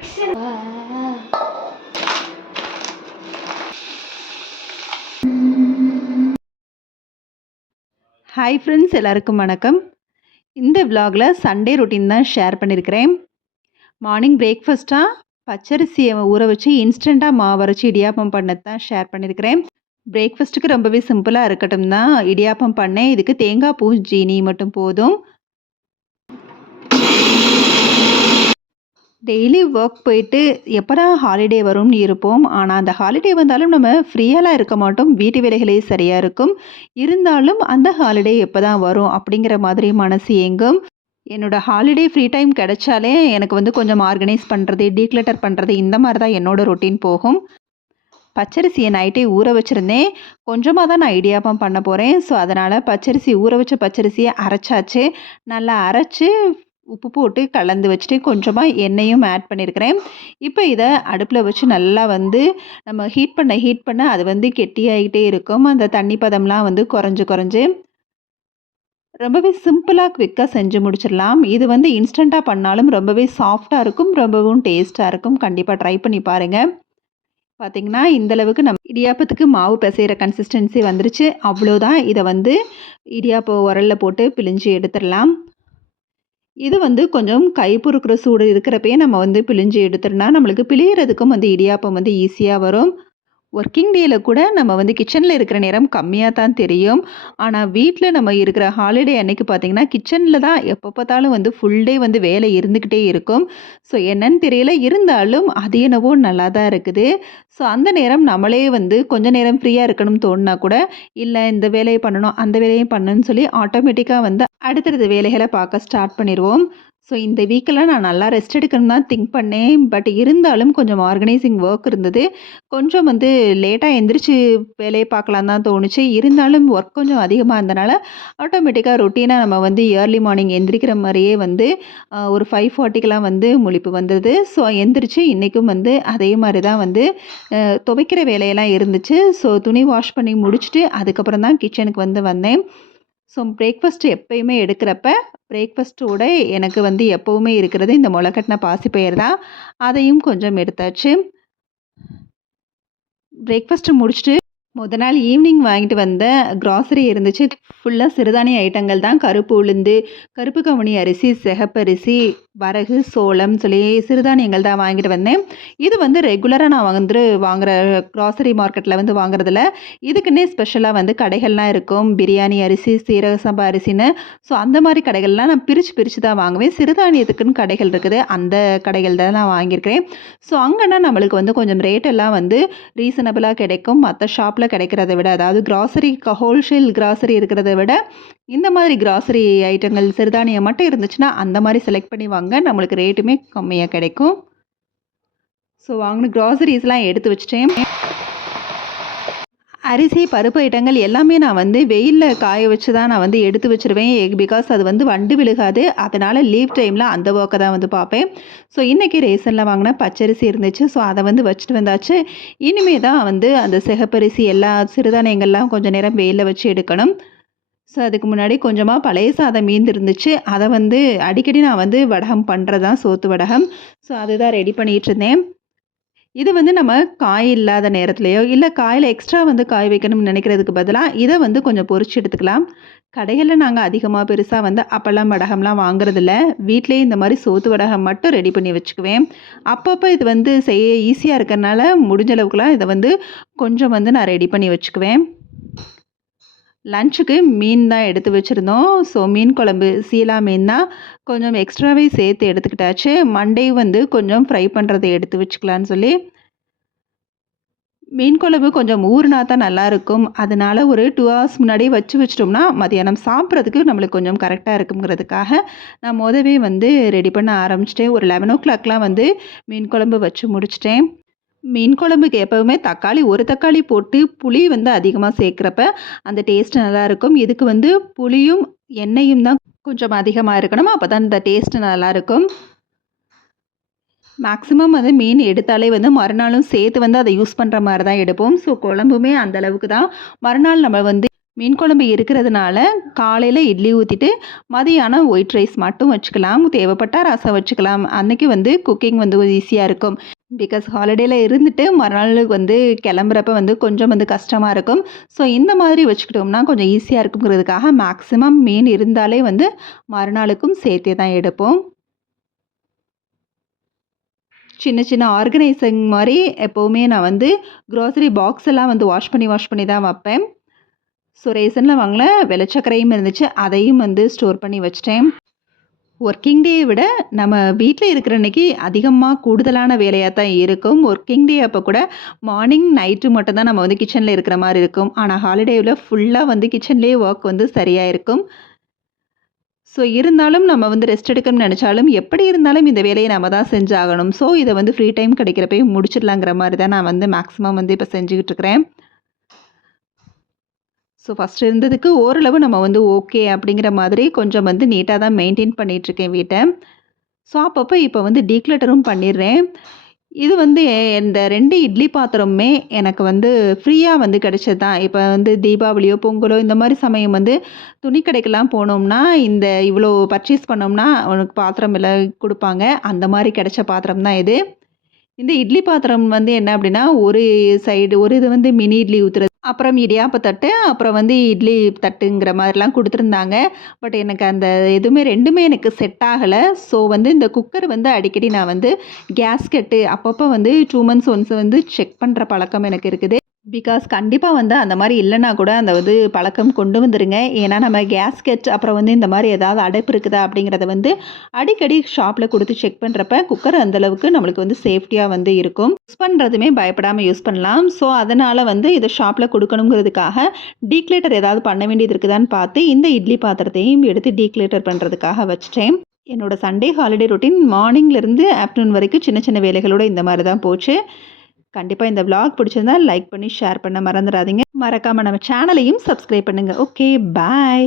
Hi friends, எல்லாருக்கும் வணக்கம். இந்த விலாகில் சண்டே ரொட்டீன் தான் ஷேர் பண்ணியிருக்கிறேன். மார்னிங் பிரேக்ஃபாஸ்ட்டாக பச்சரிசியை ஊற வச்சு இன்ஸ்டண்ட்டாக மாவு அரைச்சி இடியாப்பம் பண்ணது தான் ஷேர் பண்ணியிருக்கிறேன். பிரேக்ஃபாஸ்ட்டுக்கு ரொம்பவே சிம்பிளாக இருக்கட்டும் தான் இடியாப்பம் பண்ணேன். இதுக்கு தேங்காய் பூ ஜீனி மட்டும் போதும். டெய்லி ஒர்க் போயிட்டு எப்படா ஹாலிடே வரும்னு இருப்போம். ஆனால் அந்த ஹாலிடே வந்தாலும் நம்ம ஃப்ரீயாலாம் இருக்க மாட்டோம். வீட்டு வேலைகளே சரியாக இருக்கும். இருந்தாலும் அந்த ஹாலிடே எப்போ தான் வரும் அப்படிங்கிற மாதிரி மனசு ஏங்கும். என்னோடய ஹாலிடே ஃப்ரீ டைம் கிடைச்சாலே எனக்கு கொஞ்சம் ஆர்கனைஸ் பண்ணுறது, டீக்ளட்டர் பண்ணுறது, இந்த மாதிரி தான் என்னோடய ரொட்டீன் போகும். பச்சரிசியை நைட்டே ஊற வச்சுருந்தேன். கொஞ்சமாக தான் நான் இடியாப்பம் பண்ண போகிறேன். ஸோ அதனால் பச்சரிசி ஊற வச்ச பச்சரிசியை அரைச்சாச்சு. நல்லா அரைச்சி உப்பு போட்டு கலந்து வச்சுட்டு கொஞ்சமாக எண்ணெயும் ஆட் பண்ணியிருக்கிறேன். இப்போ இதை அடுப்பில் வச்சு நல்லா நம்ம ஹீட் பண்ண அது கெட்டியாகிட்டே இருக்கும். அந்த தண்ணி பதம்லாம் குறைஞ்சு ரொம்பவே சிம்பிளாக குவிக்காக செஞ்சு முடிச்சிடலாம். இது இன்ஸ்டண்ட்டாக பண்ணாலும் ரொம்பவே சாஃப்டாக இருக்கும், ரொம்பவும் டேஸ்ட்டாக இருக்கும். கண்டிப்பாக ட்ரை பண்ணி பாருங்கள். பார்த்திங்கன்னா இந்தளவுக்கு நம்ம இடியாப்பத்துக்கு மாவு பிசைகிற கன்சிஸ்டன்சி வந்துருச்சு. அவ்வளோதான். இதை இடியாப்ப உரலில் போட்டு பிழிஞ்சு எடுத்துடலாம். இது கொஞ்சம் கை பொறுக்கிற சூடு இருக்கிறப்பே நம்ம பிழிஞ்சு எடுத்துட்டோம்னா நம்மளுக்கு பிழியறதுக்கும் இடியாப்பம் ஈஸியாக வரும். ஒர்க்கிங் டேயில் கூட நம்ம கிச்சனில் இருக்கிற நேரம் கம்மியாக தான் தெரியும். ஆனால் வீட்டில் நம்ம இருக்கிற ஹாலிடே அன்னைக்கு பார்த்திங்கன்னா கிச்சனில் தான் எப்போ பார்த்தாலும் ஃபுல் டே வேலை இருந்துக்கிட்டே இருக்கும். ஸோ என்னன்னு தெரியல, இருந்தாலும் அது என்னவோ நல்லா தான் இருக்குது. ஸோ அந்த நேரம் நம்மளே கொஞ்சம் நேரம் ஃப்ரீயாக இருக்கணும்னு தோணுனா கூட இல்லை இந்த வேலையை பண்ணணும் அந்த வேலையும் பண்ணணும்னு சொல்லி ஆட்டோமேட்டிக்காக அடுத்தடுத்த வேலைகளை பார்க்க ஸ்டார்ட் பண்ணிடுவோம். ஸோ இந்த வீக்கெல்லாம் நான் நல்லா ரெஸ்ட் எடுக்கணும்னு தான் திங்க் பண்ணேன். பட் இருந்தாலும் கொஞ்சம் ஆர்கனைசிங் ஒர்க் இருந்தது. கொஞ்சம் லேட்டாக எந்திரிச்சு வேலையை பார்க்கலாம் தான் தோணுச்சு. இருந்தாலும் ஒர்க் கொஞ்சம் அதிகமாக இருந்தனால ஆட்டோமேட்டிக்காக ரொட்டீனாக நம்ம ஏர்லி மார்னிங் எந்திரிக்கிற மாதிரியே ஒரு 5:40க்கெலாம் முழிப்பு வந்தது. ஸோ எந்திரிச்சு இன்றைக்கும் அதே மாதிரி தான் துவைக்கிற வேலையெல்லாம் இருந்துச்சு. ஸோ துணி வாஷ் பண்ணி முடிச்சுட்டு அதுக்கப்புறம் தான் கிச்சனுக்கு வந்தேன். ஸோ பிரேக்ஃபாஸ்ட் எப்போயுமே எடுக்கிறப்ப பிரேக்ஃபாஸ்ட்டோட எனக்கு எப்போவுமே இருக்கிறது இந்த முளைக்கட்டின பாசிப்பயிறு தான். அதையும் கொஞ்சம் எடுத்தாச்சு. பிரேக்ஃபாஸ்ட்டு முடிச்சுட்டு முத நாள் ஈவினிங் வாங்கிட்டு வந்த கிராசரி இருந்துச்சு. ஃபுல்லாக சிறுதானிய ஐட்டங்கள் தான். கருப்பு உளுந்து, கருப்பு கவுனி அரிசி, சிகப்பரிசி, வரகு, சோளம் சொல்லி சிறுதானியங்கள் தான் வாங்கிட்டு வந்தேன். இது ரெகுலராக நான் வாங்குகிற கிராசரி மார்க்கெட்டில் வாங்குறதில்ல. இதுக்குன்னே ஸ்பெஷலாக கடைகள்லாம் இருக்கும். பிரியாணி அரிசி, சீரக சம்பா அரிசின்னு. ஸோ அந்த மாதிரி கடைகள்லாம் நான் பிரித்து தான் வாங்குவேன். சிறுதானியத்துக்குன்னு கடைகள் இருக்குது. அந்த கடைகள் தான் நான் வாங்கியிருக்கிறேன். ஸோ அங்கன்னா நம்மளுக்கு கொஞ்சம் ரேட்டெல்லாம் ரீசனபிளாக கிடைக்கும். மற்ற ஷாப்பில் கிடைக்கிறத விட, அதாவது கிராசரி ஹோல்சேல் கிராசரி இருக்கிறத விட இந்த மாதிரி கிராசரி ஐட்டங்கள் சிறுதானியம் மட்டும் இருந்துச்சுன்னா அந்த மாதிரி செலக்ட் பண்ணி வாங்க, நம்மளுக்கு ரேட்டுமே கம்மியாக கிடைக்கும். ஸோ வாங்கின கிராசரிஸ்லாம் எடுத்து வச்சுட்டேன். அரிசி, பருப்பு ஐட்டங்கள் எல்லாமே நான் வெயிலில் காய வச்சு தான் நான் எடுத்து வச்சுருவேன். பிகாஸ் அது வண்டு விழுகாது. அதனால் லீவ் டைமில் அந்த ஒர்க்கை தான் பார்ப்பேன். ஸோ இன்றைக்கி ரேஷனில் வாங்கின பச்சரிசி இருந்துச்சு. ஸோ அதை வச்சுட்டு வந்தாச்சு. இனிமே தான் அந்த சிகப்பரிசி எல்லா சிறுதானியங்கள்லாம் கொஞ்சம் நேரம் வெயிலில் வச்சு எடுக்கணும். ஸோ அதுக்கு முன்னாடி கொஞ்சமாக பழைய சாதம் மீந்து இருந்துச்சு. அதை அடிக்கடி நான் வடகம் பண்ணுறது தான், சோத்து வடகம். ஸோ அதுதான் ரெடி பண்ணிகிட்டு இருந்தேன். இது நம்ம காய் இல்லாத நேரத்துலையோ இல்லை காயில் எக்ஸ்ட்ரா காய் வைக்கணும்னு நினைக்கிறதுக்கு பதிலாக இதை கொஞ்சம் பொரிச்சு எடுத்துக்கலாம். கடைகளில் நாங்கள் அதிகமாக பெருசாக அப்பளம் வடகம்லாம் வாங்குறதில்ல. வீட்டிலேயே இந்த மாதிரி சோத்து வடகம் மட்டும் ரெடி பண்ணி வச்சுக்குவேன். அப்பப்போ இது செய்ய ஈஸியாக இருக்கிறனால முடிஞ்ச அளவுக்குலாம் இதை கொஞ்சம் நான் ரெடி பண்ணி வச்சுக்குவேன். லஞ்சுக்கு மீன் தான் எடுத்து வச்சுருந்தோம். ஸோ மீன் குழம்பு சீலா மீன் தான், கொஞ்சம் எக்ஸ்ட்ராவே சேர்த்து எடுத்துக்கிட்டாச்சு. மண்டே கொஞ்சம் ஃப்ரை பண்ணுறதை எடுத்து வச்சுக்கலான்னு சொல்லி. மீன் குழம்பு கொஞ்சம் ஊறுனா தான் நல்லாயிருக்கும். அதனால் ஒரு 2 hours முன்னாடியே வச்சிட்டோம்னா மதியானம் சாப்பிட்றதுக்கு நம்மளுக்கு கொஞ்சம் கரெக்டாக இருக்குங்கிறதுக்காக நான் முதவே ரெடி பண்ண ஆரம்பிச்சிட்டேன். ஒரு 11 o'clockலாம் மீன் குழம்பு வச்சு முடிச்சிட்டேன். மீன் குழம்புக்கு எப்போவுமே தக்காளி, ஒரு தக்காளி போட்டு புளி அதிகமாக சேர்க்குறப்ப அந்த டேஸ்ட் நல்லாயிருக்கும். இதுக்கு புளியும் எண்ணெயும் தான் கொஞ்சம் அதிகமாக இருக்கணும். அப்போ தான் இந்த டேஸ்ட்டு நல்லாயிருக்கும். மேக்ஸிமம் மீன் எடுத்தாலே மறுநாளும் சேர்த்து அதை யூஸ் பண்ணுற மாதிரி தான் எடுப்போம். ஸோ குழம்புமே அந்தளவுக்கு தான். மறுநாள் நம்ம மீன் குழம்பு இருக்கிறதுனால காலையில் இட்லி ஊற்றிட்டு மதியானம் ஒயிட் ரைஸ் மட்டும் வச்சுக்கலாம். தேவைப்பட்டால் ரசம் வச்சுக்கலாம். அன்றைக்கி வந்து குக்கிங் வந்து ஈஸியாக இருக்கும். பிகாஸ் ஹாலிடேயில் இருந்துட்டு மறுநாள் வந்து கிளம்புறப்ப வந்து கொஞ்சம் வந்து கஷ்டமாக இருக்கும். ஸோ இந்த மாதிரி வச்சுக்கிட்டோம்னா கொஞ்சம் ஈஸியாக இருக்குங்கிறதுக்காக மேக்ஸிமம் மீன் இருந்தாலே வந்து மறுநாளுக்கும் சேர்த்தே தான் எடுப்போம். சின்ன சின்ன ஆர்கனைசிங் மாதிரி எப்போவுமே நான் வந்து க்ராசரி பாக்ஸ் எல்லாம் வந்து வாஷ் பண்ணி தான் வைப்பேன். ஸோ ரேசனில் வாங்கின வெள்ளச்சக்கரையும் இருந்துச்சு, அதையும் வந்து ஸ்டோர் பண்ணி வச்சிட்டேன். ஒர்க்கிங் டே விட நம்ம வீட்டில் இருக்கிற அன்றைக்கி அதிகமாக கூடுதலான வேலையாக தான் இருக்கும். ஒர்க்கிங் டே அப்போ கூட மார்னிங் நைட்டு மட்டும் தான் நம்ம வந்து கிச்சனில் இருக்கிற மாதிரி இருக்கும். ஆனால் ஹாலிடேவில் ஃபுல்லாக வந்து கிச்சன்லேயே ஒர்க் வந்து சரியாக இருக்கும். ஸோ இருந்தாலும் நம்ம வந்து ரெஸ்ட் எடுக்கணும்னு நினச்சாலும் எப்படி இருந்தாலும் இந்த வேலையை நம்ம தான் செஞ்சாகணும். ஸோ இதை வந்து ஃப்ரீ டைம் கிடைக்கிறப்ப முடிச்சிடலாங்கிற மாதிரி தான் நான் வந்து மேக்ஸிமம் வந்து இப்போ செஞ்சுக்கிட்டு இருக்கிறேன். ஸோ ஃபஸ்ட்டு இருந்ததுக்கு ஓரளவு நம்ம வந்து ஓகே அப்படிங்கிற மாதிரி கொஞ்சம் வந்து நீட்டாக தான் மெயின்டைன் பண்ணிகிட்ருக்கேன் வீட்டை. ஸோ அப்பப்போ இப்போ வந்து டீக்ளட்டரும் பண்ணிடுறேன். இது வந்து இந்த 2 இட்லி பாத்திரமுமே எனக்கு வந்து ஃப்ரீயாக வந்து கிடைச்சது தான். இப்போ வந்து தீபாவளியோ, பொங்கலோ இந்த மாதிரி சமயம் வந்து துணி கடைக்கெல்லாம் போனோம்னா, இந்த இவ்வளோ பர்ச்சேஸ் பண்ணோம்னா உனக்கு பாத்திரம் எல்லாம் கொடுப்பாங்க. அந்த மாதிரி கிடைச்ச பாத்திரம் தான் இது. இந்த இட்லி பாத்திரம் வந்து என்ன அப்படின்னா, ஒரு சைடு ஒரு இது வந்து மினி இட்லி ஊற்றுறது, அப்புறம் இடியாப்ப தட்டு, அப்புறம் வந்து இட்லி தட்டுங்கிற மாதிரிலாம் கொடுத்துருந்தாங்க. பட் எனக்கு அந்த எதுவுமே 2மே எனக்கு செட் ஆகலை. ஸோ வந்து இந்த குக்கர் வந்து அடிக்கடி நான் வந்து கேஸ்கெட்டு அப்பப்போ வந்து 2 மந்த்ஸ் ஒன்ஸ் வந்து செக் பண்ணுற பழக்கம் எனக்கு இருக்குது. பிகாஸ் கண்டிப்பாக வந்து அந்த மாதிரி இல்லைனா கூட அந்த வந்து பழக்கம் கொண்டு வந்துருங்க. ஏன்னா நம்ம கேஸ்கெட் அப்புறம் வந்து இந்த மாதிரி ஏதாவது அடைப்பு இருக்குதா அப்படிங்கிறத வந்து அடிக்கடி ஷாப்பில் கொடுத்து செக் பண்ணுறப்ப குக்கர் அந்தளவுக்கு நம்மளுக்கு வந்து சேஃப்டியாக வந்து இருக்கும். யூஸ் பண்ணுறதுமே பயப்படாமல் யூஸ் பண்ணலாம். ஸோ அதனால் வந்து இதை ஷாப்பில் கொடுக்கணுங்கிறதுக்காக டீக்ளேட்டர் ஏதாவது பண்ண வேண்டியது இருக்குதான்னு பார்த்து இந்த இட்லி பாத்திரத்தையும் எடுத்து டீக்ளேட்டர் பண்ணுறதுக்காக வச்சுட்டேன். என்னோட சண்டே ஹாலிடே ரொட்டீன் மார்னிங்லேருந்து ஆஃப்டர்நூன் வரைக்கும் சின்ன சின்ன வேலைகளோடு இந்த மாதிரி தான் போச்சு. கண்டிப்பாக இந்த vlog பிடிச்சிருந்தா லைக் பண்ணி ஷேர் பண்ண மறந்துடாதீங்க. மறக்காமல் நம்ம சேனலையும் சப்ஸ்கிரைப் பண்ணுங்கள். ஓகே, பாய்.